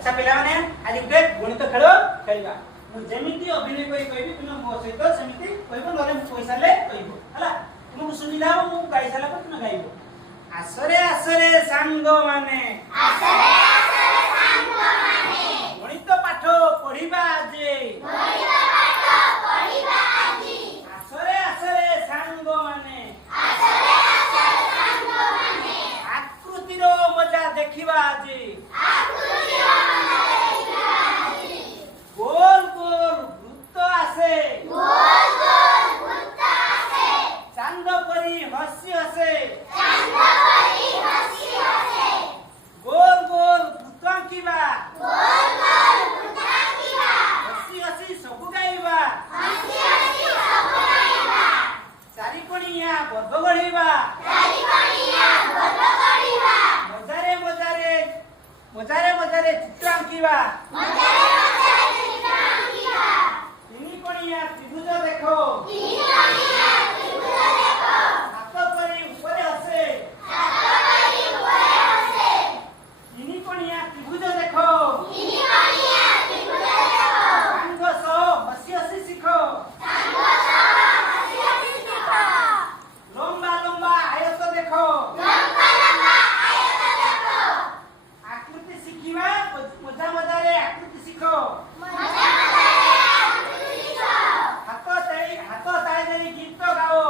अच्छा पिला माने आज गुटे गणित खेल खेलबा मु जेमिति अभिनय करी कहबी तुम मो सहित सेमिति कहबो नले मु पैसा ले कहबो हला तुमको सुविधा हो मु गाई साला पर तुम गाइबो आसरे सांग माने गणित पाठ पढिबा जे आसरे सांग माने आकृतिर मजा देखिबा जे गोल गोल वृत्त आसे चांद परी हसी हसे गोल गोल वृत्त आंकिबा हसी हसी सब गाइबा चारिकोणिया वर्ग गढ़िबा मजारे मजारे चित्र आंकिबा त्रिकोणिया त्रिभुज देखो हाथ परी ऊपर हसे त्रिकोणिया त्रिभुज देखो सांग सह हसी हसी सीखो लंबा लंबा आयत देखो आकृति सीखिबा मजा मजारे आकृति सीखो हाथ ताई देई गीत गाओ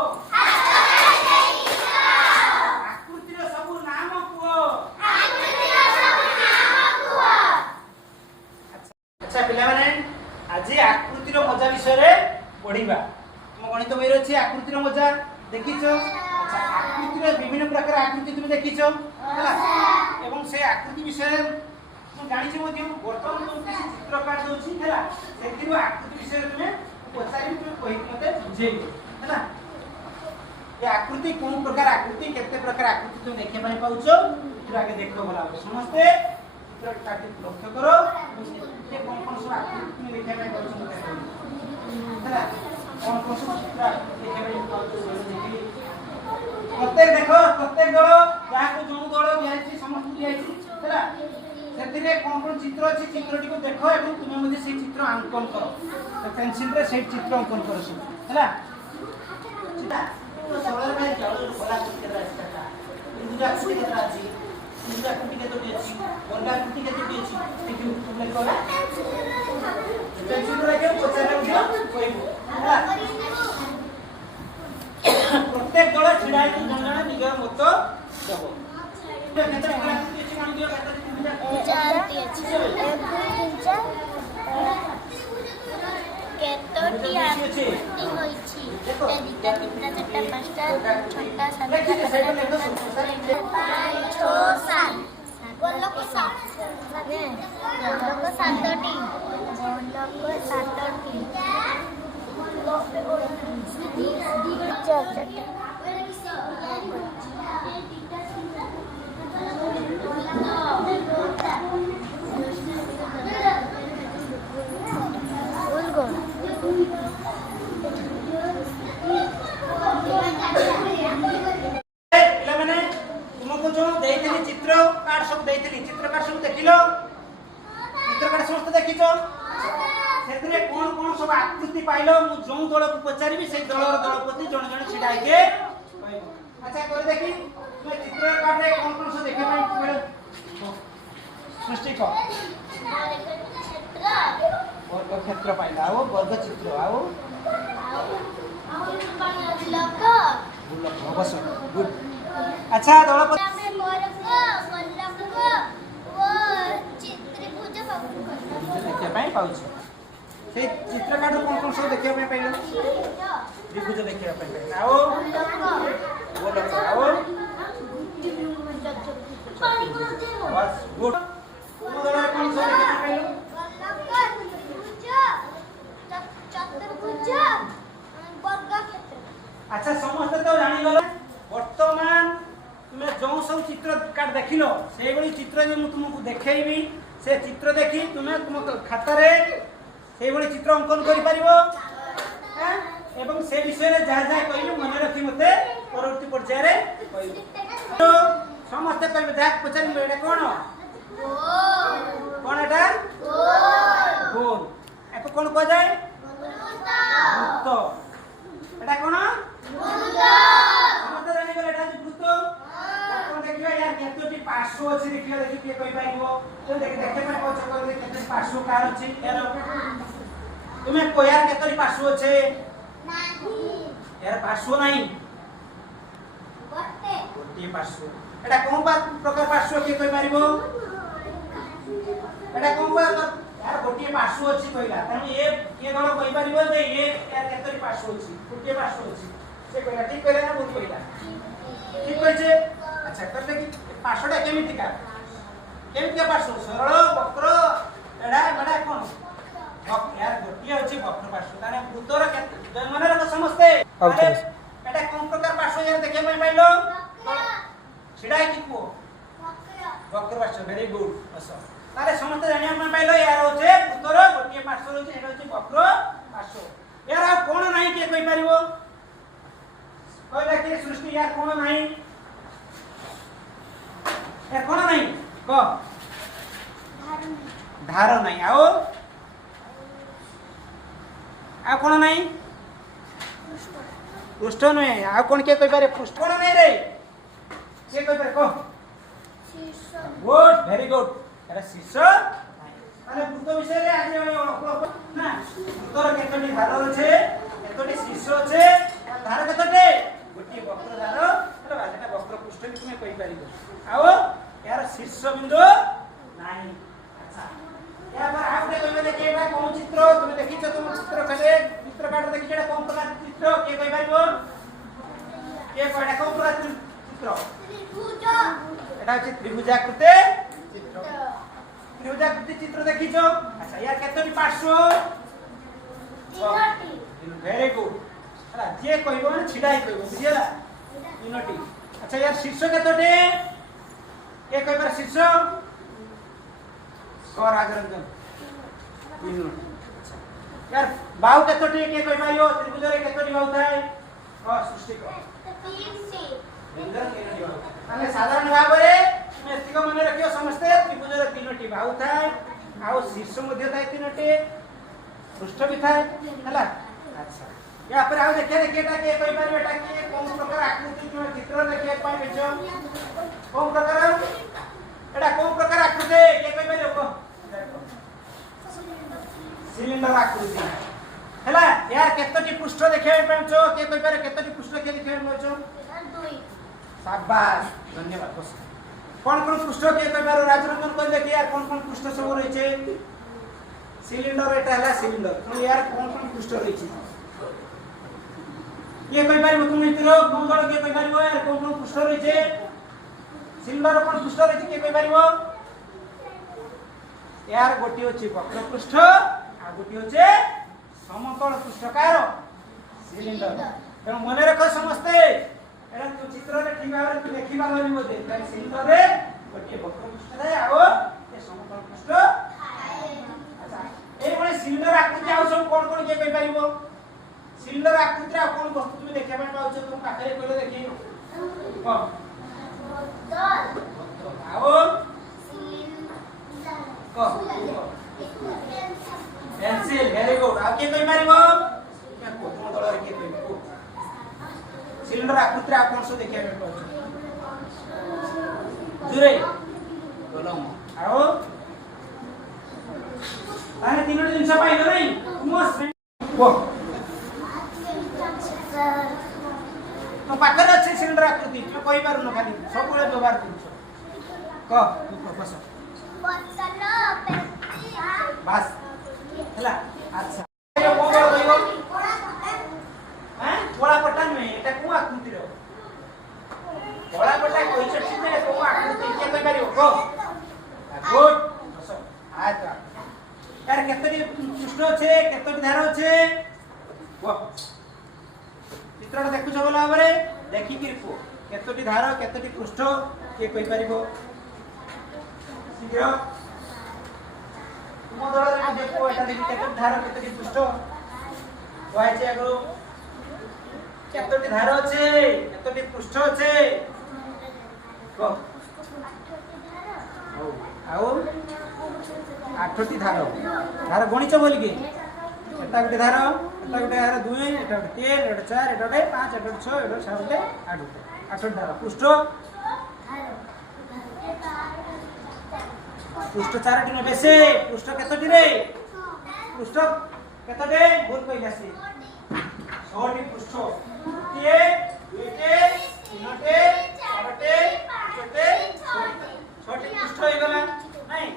आकृतिर सब नाम कुओ अच्छा पिला माने आज आकृतिर मजा विषय रे पढिबा हम गणित बही अछि आकृतिर मजा देखिछो अच्छा आकृतिर विभिन्न प्रकार आकृति तुम देखिछो हला एवं से आकृति विषय तुम जानि छ मध्य वर्तमान तुम किसी चित्र काट दोछि हला सेतिरो आकृति विषय तुम पचारि तुम कहि मते बुझेबो हला ये आकृति कोन प्रकार आकृति केते प्रकार आकृति तुम देखे पाइ पाउछो चित्र आगे देखो भला समस्ते चित्र काट लक्ष्य करो ये कोन सब आकृति तुम देखे पाइ पाउछो मते हला कोन सब चित्र देखे पाइ पाउछो देखि प्रत्येक देखो प्रत्येक दल याको जों दल दियाछि समस्त दियाछि हला सेतिरे कोन चित्र अछि चित्रटी को देखो एवं तुम मध्ये से चित्र अंकन करो तो पेंसिल रे से चित्र अंकन करो सब हला चिता तो सरल में जाऊ भला चित्र रास्ता इंदिरा कुटी के राजी इंदिरा कुटी के तो अछि वर्गा कुटी के तो अछि देखि तुम ले कला पेंसिल रे के पचारे उठो कहबो हला प्रत्येक दल छिड़ाई तो जण निगर मत देबो केतोटी आकृति होइछि दिटा तीनटा चारटा पांचटा छटा सातटा छो सात गोलक सात ने गोलक सातटी चारटा चित्र कार्ड सब देखिलो चित्र कार्ड समस्त देखिछो सेतरे कोन कोन सब आकृति पाइलो मु जों दल को पचारिबी से दलर दलपति जण जण छिडाई के कहबो अच्छा कर देखि तुम चित्र कार्ड रे कोन कोन सब देखे पाइ सृष्टि को वर्ग क्षेत्र पाइला आओ वर्ग चित्र आओ बस गुड अच्छा दलपति देखिया पाई पाउछ से चित्र कार्ड कोन कोन सब देखिया पाई पाइलो त्रिभुज देखिया पाई पाइलो आओ गोलक आओ बस गुड तुम दल कोन सब देखिया पाई पाइलो चतुर्भुज वर्ग क्षेत्र अच्छा समस्त तो जानि गलो वर्तमान तुमे जो सब चित्र कार्ड देखिलो से बड़ी चित्र जे मु तुमको देखेइबी से चित्र देखी तुमे तुम खाता रे से बड़ी चित्र अंकन करि परिबो हैं एवं से विषय रे जहा जहा कहिलो मन रखी मते परवर्ती पर्याय रे कहिबो तो समस्त कहबे देख पछन एटा कोन एटा तो देखे मैं को चको दे केते पार्श्व कार अछि यार तुमे को यार केतरी पार्श्व अछि नाही यार पार्श्व नाही गोटे पार्श्व एटा कोन प्रकार पार्श्व के कहि मारिबो एटा कोन यार गोटे पार्श्व अछि कहला तने ए दल कहि परिबो जे ए यार केतरी पार्श्व अछि गोटे पार्श्व अछि से कहला ठीक कहला ना बहुत कहला ठीक कहछे अच्छा करले कि पार्श्वटा केमितिका पार्श्व सरल वक्र एडा बडा कोन यार गोटे अछि वक्र पार्श्व ताने भूतर के मन रे समझते एटा कोन प्रकार पार्श्व यार देखे मैं पाइलो छिडाई कि को वक्र पार्श्व वेरी गुड असो ताले समस्त जानिया मैं पाइलो यार होचे भूतर गोटे पार्श्व होचे एटा होचे वक्र पार्श्व यार आ कोन नाही के कहि परिबो कहला कि सृष्टि यार कोन नाही यार कोन नाही को धार नाही आओ आ कोन नाही पृष्ठ नहीं आ कोन के कहि पारे पृष्ठ कोन नाही रे के कहि पारे को शीर्ष गुड वेरी गुड अरे शीर्ष माने भूत विषय रे आज ना भूतर केतोटी धार আছে केतोटी शीर्ष আছে धार केतोटे गोटी वक्र धार अरे बाजटा वक्र पृष्ठ भी तुमे कहि पारिबो आओ यार शीर्ष बिंदु नाही अच्छा या पर आपने कहि देखि एटा कोन चित्र तुमे देखिछ तुम चित्र खले चित्र काट देखि एटा कोन प्रकार चित्र के कहि पारिबो के कोडा कोन प्रकार चित्र त्रिभुज एटा अछि त्रिभुजाकृति चित्र त्रिभुजाकृति चित्र देखिछ अच्छा यार केतोटी पार्श्व तीनोटी वेरी गुड अरे जे कहिबो ने छिडाई कहिबो बुझियला तीनोटी अच्छा यार शीर्ष केतोटी के कहि बार शीर्ष को राजरंजन तीनोटी अच्छा यार बाहु केतोटी के कहि पाइयो त्रिभुज रे केतोटी बाहु थाए को सृष्टि को तीन से बिंदु तीनोटी बाहु माने साधारण भाव रे तुमे एतिक मन रखियो समस्त त्रिभुज रे तीनोटी बाहु थाए आ शीर्ष मध्य थाए तीनोटी पृष्ठ भी थाए हला अच्छा या पर आओ देखिए केटा के कहि पार बेटा के कोन प्रकार आकृति में चित्र देखिए पाइ बेचो कोन प्रकार एटा कोन प्रकार आकृति के कहि पारे को सिलिंडर आकृति हला यार केतोटी पृष्ठ देखिए पाछो के कहि पारे केतोटी पृष्ठ के देखिए पाछो दुई शाबाश धन्यवाद बस कोन कोन पृष्ठ के कहि पारो राजरंजन कहि देखिए यार कोन कोन पृष्ठ सब रही छे सिलिंडर एटा हला सिलिंडर तो यार कोन कोन पृष्ठ रही छे ये कहि पारिबो तुम मित्र मंगल के कहि पारिबो यार कोन कोन पृष्ठ रही छे सिलिंडर कोन पृष्ठ रही छे के कहि पारिबो यार गोटी होची वक्र पृष्ठ आ गोटी होचे समतल पृष्ठकार सिलिंडर तो मन रख समस्ते एरा तो चित्र रे ठीक भाबरे तू देखिबा लई बोदे ताई सिलिंडर रे गोटी वक्र पृष्ठ रे आओ ए समतल पृष्ठ अच्छा ए बळे सिलिंडर आकृति आउ सब कोन कोन के कहि पारिबो सिलिंडर आकृति आ कोन वस्तु तुम देखिया ପାଇଁ पाउछ तुम पाखरे कहले देखि को आओ को पेंसिल वेरी गुड आ के कहि मारिबो क्या को तुम दल रे के कहि सिलिंडर आकृति आ कोन सो देखिया ପାଇଁ पाउछ जुरे कलम आओ आने तीनोटी जिंस पाइलो नै तुम को तो पाखरे अछि सिलिंडर आकृति तो कहि पारु न खाली सब बळे व्यवहार करछ क बस बस हला अच्छा ये कोन कहियो हैं कोला पट्टा में एटा को आकृति रो कोला पट्टा कोइ छछि ने को आकृति के कहि पारियो को गुड बस आजा यार केतरी पृष्ठ छे केतरी धार छे वो चित्रटा देखु छ बोला हमरे देखि कि को केतोटी धार केतोटी पृष्ठ के कहि परिबो शीघ्र तुम दल रे देखो एटा देखि केतोटी धार केतोटी पृष्ठ वाइ छै अगलो केतोटी धार छै केतोटी पृष्ठ छै को आओ आठटी धार धार गणित बोल के एटा गुटे धार एटा गुटे धार 2 एटा गुटे 3 एटा 4 एटा गुटे 5 एटा 6 एटा 7 8 आठ धार पृष्ठ पृष्ठ 4टी नेबे से पृष्ठ केतोटी रे पृष्ठ केतोटे बोल पहिला से 6टी पृष्ठ गोटे दुईटे तीनटे चारटे पांचटे 6टी पृष्ठ हो गला नहीं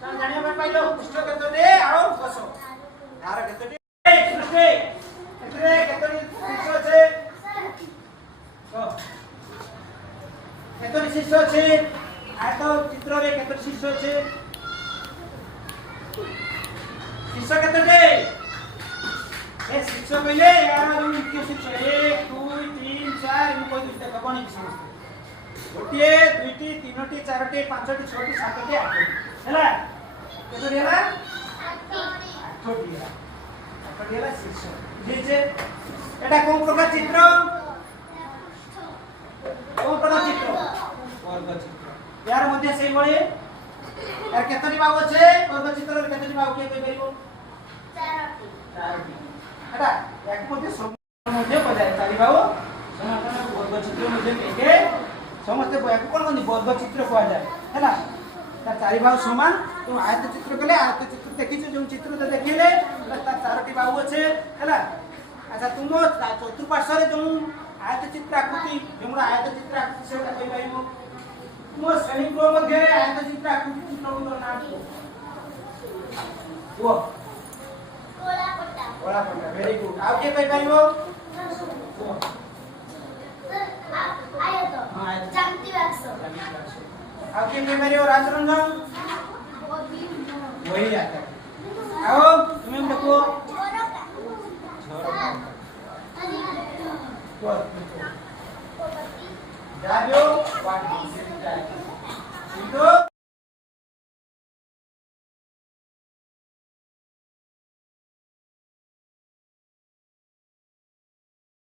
त जानिया पे पाइलो पृष्ठ केतोटे आ बस यार केतोटी पृष्ठ एतरे केतोटी पृष्ठ আছে केतोटी शीर्ष আছে आयत चित्र रे केतोटी शीर्ष আছে शीर्ष केतोटे ए शीर्ष कहले यार जो मुख्य शीर्ष 1 2 3 4 इन कोइ दुईटा कबनी शीर्ष गोटे दुईटी तीनटी चारटी पांचटी छटी सातटी आठटी हैला केतोटी हैला आठटी हैला शीर्ष जे एटा कोन प्रकार चित्र कोन प्रकार चित्र वर्ग चित्र यार मध्ये सेई भଳି यार केतोटी बाहु আছে वर्ग चित्र रे केतोटी बाहु के कहि परिबो चारटी एटा एक मध्ये मध्ये बजाय चारि बाहु समापन वर्ग चित्र मध्ये एके समस्त याको कोन कोन वर्ग चित्र कहआ जाय हैला तार चारि बाहु समान तो आयत चित्र कले आयत चित्र देखिছো जो चित्र तो देखिले तार चारटी बाहु আছে हैला अच्छा तुम चतुर्पार्श्व रे जो आयत चित्र आकृति जेमरा आयत चित्र आकृति सेटा कहि पाइबो तुम श्रेणी गृह मध्ये आयत चित्र आकृति चित्रबोधर नाम वो कोला पट्टा वेरी गुड आउ के कहि पाइबो आयत ज्यामिति बाक्स आउ के कहि पाइबो राजरंजन वही आता आओ